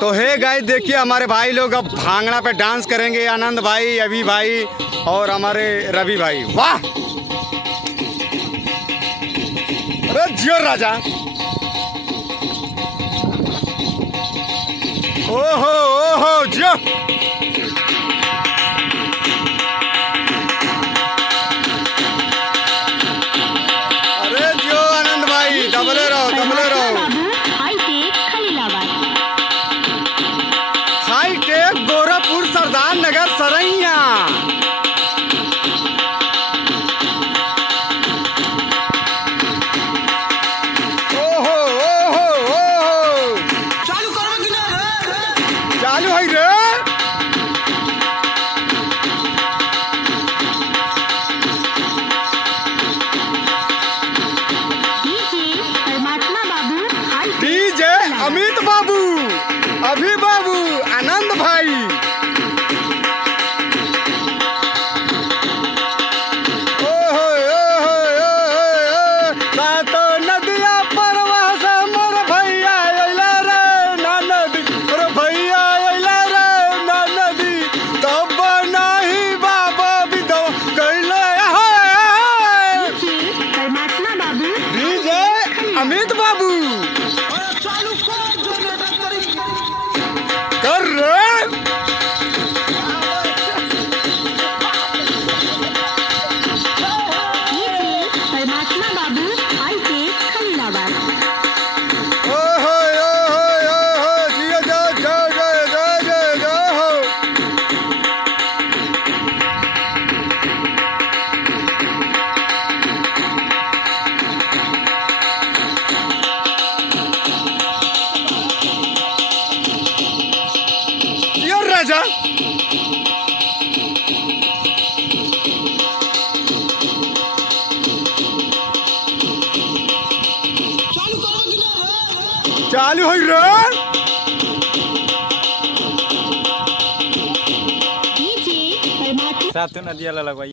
तो hey guys देखिए हमारे भाई लोग अब भांगड़ा पे डांस करेंगे। आनंद भाई, अभी भाई और हमारे रवि भाई। वाह, अरे जियो राजा। ओहो ओहो जियो। अरे जियो आनंद भाई, दबले रहो दबले रहो। हाईटेक गोरखपुर सरदार नगर सरैया। ओहो ओहो ओहो, चालू करो कि ना रे? चालू है रे। डीजे अमित बाबू, अभी बाबू, आनंद भाई। ओहो ओहो ओहो, सातो नदिया परवा से मोर भैया अइला रे ना नदी, मोर भैया अइला रे ना नदी, तब नाही बाबा विधवा कैले है। डीजे अमित बाबू अरे चालू कर जो नेता करी कर रे। ओहो ओहो ओहो, जियो जाओ जाओ जाओ जाओ जाओ जाओ। जियो राजा। चालू करो कि ना रे? चालू है रे। साथ नदिया लगवाई।